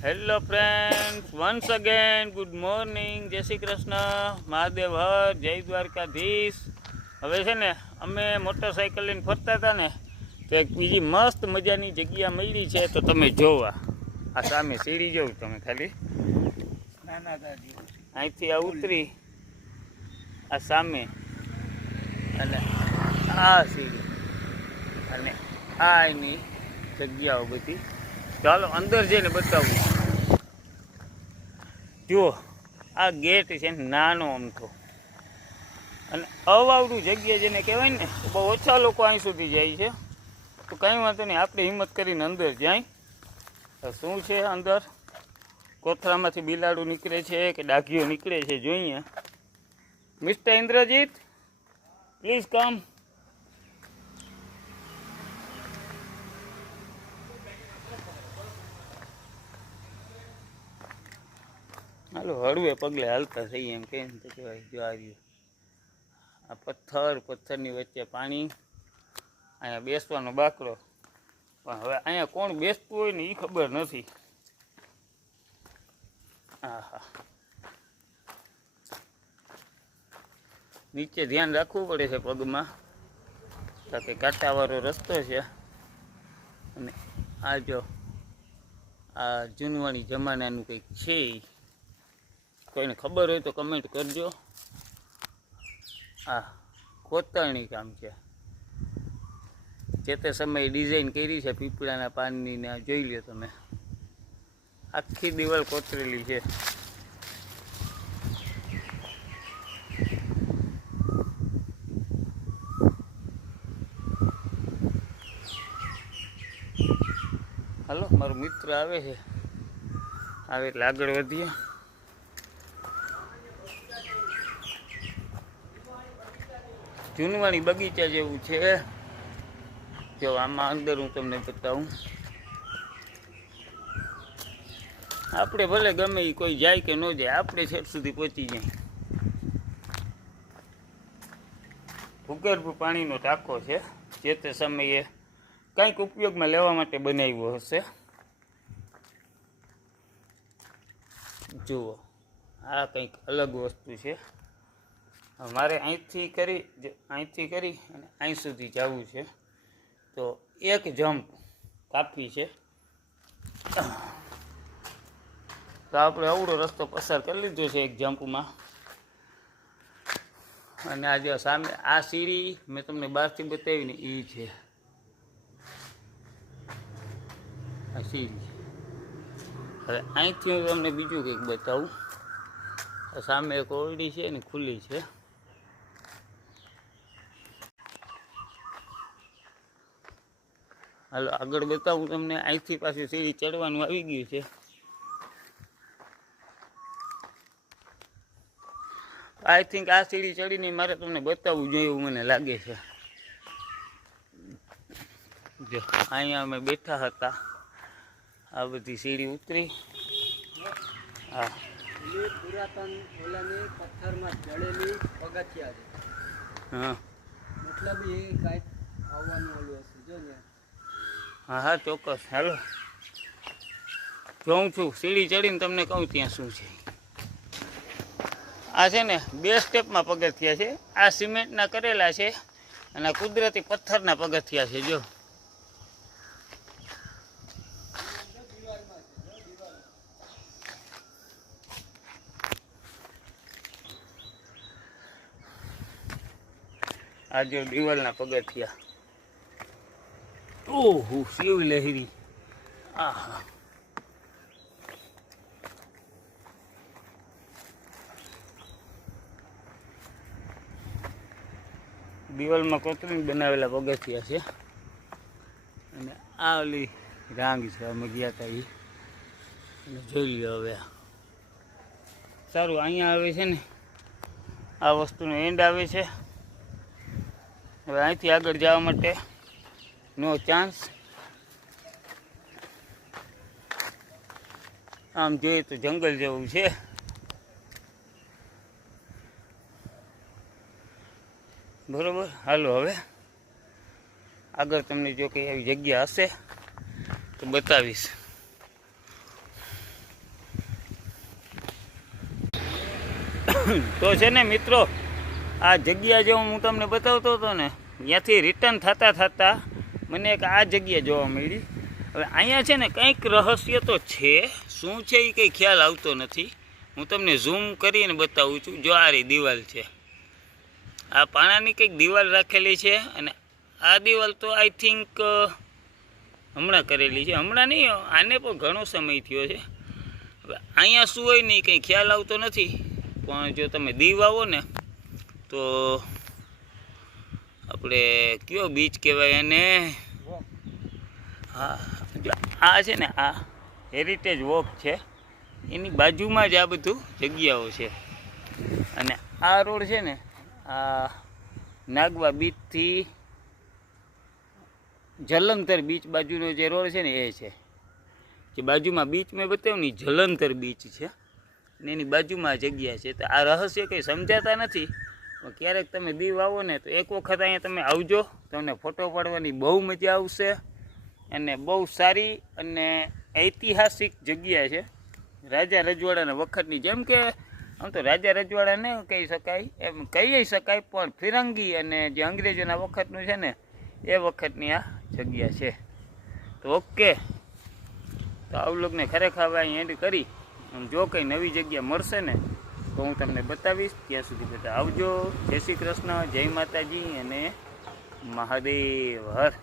Hello friends, once again good morning, જય શ્રી કૃષ્ણ, મહાદેવ હર, જય દ્વારકાધીશ. હવે છે ને અમે મોટરસાઇકલ લઈને ફરતા હતા ને તો એક બીજી મસ્ત મજાની જગ્યા મળી છે. તો તમે જોવા આ સામે સીડી જોઉં તમે ખાલી અહીંથી આ ઉતરી આ સામે અને આ સીડી અને આ એની જગ્યાઓ બધી. ચાલો અંદર જઈને બતાવું. જુઓ આ ગેટ છે નાનો અમથો અને અવાવડું જગ્યા જેને કહેવાય ને બહુ ઓછા લોકો અહીં સુધી જાય છે. તો કંઈ વાંધો નહીં, આપણે હિંમત કરીને અંદર જાય. શું છે અંદર? કોથળામાંથી બિલાડું નીકળે છે કે ડાઘીઓ નીકળે છે જોઈએ. Mister Indrajit, please come. હાલો હળવે પગલે હાલતા થઈએ એમ કેમ તો કહેવાય. જો આવ્યું આ પથ્થરની વચ્ચે પાણી, અહીંયા બેસવાનો બાકડો. પણ હવે અહીંયા કોણ બેસતું હોય ને એ ખબર નથી. હા હા, નીચે ધ્યાન રાખવું પડે છે પગમાં, કારણ કે કાંટાવાળો રસ્તો છે. અને આ જો આ જૂનવાણી જમાનાનું કંઈક છે, કોઈને ખબર હોય તો કમેન્ટ કરજો. આ કોતરણી કામ છે, જે તે સમયે ડિઝાઇન કરી છે પીપળાના પાનની ને. જોઈ લ્યો તમે, આખી દિવાલ કોતરેલી છે. હાલો મારો મિત્ર આવે છે, આવે એટલે આગળ વધીએ. જૂનવાણી બગીચા જેવું છે. જો આમાં અંદર હું તમને બતાવું. આપણે ભલે ગમે એ કોઈ જાય કે ન જાય, આપણે છેક સુધી પહોંચી જાય. ભૂગર્ભ પાણીનો ટાંકો છે, જે તે સમયે કંઈક ઉપયોગમાં લેવા માટે બનાવ્યો હશે. જુઓ આ કંઈક અલગ વસ્તુ છે. મારે અહીંથી કરી અને અહીં સુધી જવું છે. તો એક જમ્પ કાપી છે, તો આપણે અવળો રસ્તો પસાર કરી લીધો છે એક જમ્પમાં. અને આ જે સામે આ સીડી મેં તમને બહારથી બતાવી ને એ છે આ સીડી. હવે અહીંથી હું તમને બીજું કંઈક બતાવું. સામે એક ઓરડી છે ને ખુલ્લી છે. હાલો આગળ બતાવું તમને. અહીંથી પાછું સીડી ચડવાનું આવી ગયું છે. આઈ થિંક આ સીડી ચડીને મારે તમને બતાવવું જોઈએ એવું મને લાગે છે. જો અહીંયા અમે બેઠા હતા, આ બધી સીડી ઉતરી. હા, પુરાતન ઓલાની પથ્થરમાં જડેલી પગથિયા છે. હા મતલબ એ કાંઈક આવવાનું ઓલું હશે. જો ને. હા હા ચોક્કસ. હાલો જોઉં છું, સીડી ચડીને તમને કહું ત્યાં શું છે. આ છે ને 2 સ્ટેપમાં પગથિયા છે. આ સિમેન્ટના કરેલા છે અને આ કુદરતી પથ્થરના પગથિયા છે. જો આ જો દિવાલના પગથિયા. ઓહો શિવ લહેરી. આહા, દિવાલમાં કોતરીને બનાવેલા પગથિયા છે. અને આ ઓલી રાંગ છે, અમે ગયા હતા એ. અને જોઈ લ્યો હવે. સારું, અહીંયા આવે છે ને આ વસ્તુનો એન્ડ આવે છે. હવે અહીંથી આગળ જવા માટે નો ચાન્સ. આમ જોઈએ તો જંગલ જેવું છે. બરોબર, હાલો હવે આગળ તમને જો કંઈ આવી જગ્યા હશે તો બતાવીશ. તો છે ને મિત્રો, આ જગ્યા જો હું તમને બતાવતો હતો ને, ત્યાંથી રિટર્ન થતાં થતાં મને એક આ જગ્યા જોવા મળી. હવે અહીંયા છે ને કંઈક રહસ્ય તો છે, શું છે એ કંઈ ખ્યાલ આવતો નથી. હું તમને ઝૂમ કરીને બતાવું છું. જો આ રી દિવાલ છે, આ પાણાની કંઈક દિવાલ રાખેલી છે, અને આ દિવાલ તો આઈ થિંક હમણાં કરેલી છે. હમણાં નહીં, આને પણ ઘણો સમય થયો છે. હવે અહીંયા શું હોય નહીં કંઈ ખ્યાલ આવતો નથી, પણ જો તમે દીવ આવો ને તો આપણે કયો બીચ કહેવાય એને, હા જો આ છે ને આ હેરિટેજ વોક છે, એની બાજુમાં જ આ બધું જગ્યાઓ છે. અને આ રોડ છે ને આ નાગવા બીચથી જલંધર બીચ બાજુનો જે રોડ છે ને એ છે. જે બાજુમાં બીચ મેં બતાવ્યું ને જલંધર બીચ છે, ને એની બાજુમાં જગ્યા છે. તો આ રહસ્ય કંઈ સમજાતા નથી, પણ ક્યારેક તમે દીવ આવો ને તો એક વખત અહીંયા તમે આવજો, તમને ફોટો પાડવાની બહુ મજા આવશે. અને બહુ સારી અને ઐતિહાસિક જગ્યા છે, રાજા રજવાડાના વખતની. જેમ કે આમ તો રાજા રજવાડા ન કહી શકાય, એમ કહી શકાય, પણ ફિરંગી અને જે અંગ્રેજોના વખતનું છે ને એ વખતની આ જગ્યા છે. તો ઓકે, તો આ વ્લોગને ખરેખર હવે અહીં એન્ડ કરી, જો કંઈ નવી જગ્યા મળશે ને તો હું તમને બતાવીશ. ત્યાં સુધી બધા આવજો. જય શ્રી કૃષ્ણ, જય માતાજી અને મહાદેવ હર.